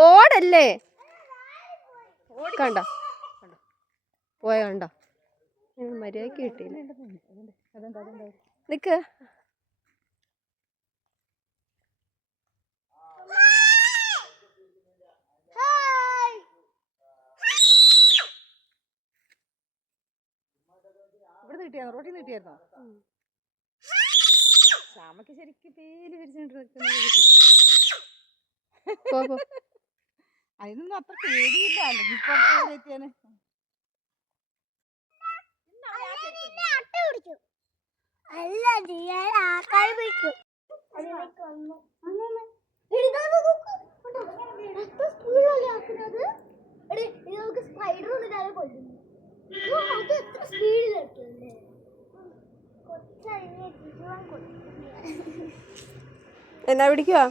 ഓടല്ലേ കണ്ടോ പോയ കണ്ടോ മര്യാദക്ക് കിട്ടിയില്ല നിക്ക് ഇവിടെ കിട്ടിയാ റോട്ടിൽ നിന്ന് കിട്ടിയായിരുന്നോ ശ്യാമക്ക് ശരിക്കും പേര് വിരിച്ചിട്ട് കിട്ടിയിട്ടുണ്ട് അതിനൊന്നും അത്ര പേടിയില്ല ഇപ്പൊ എത്തിയാണ് എന്നാ പിടിക്കുവാ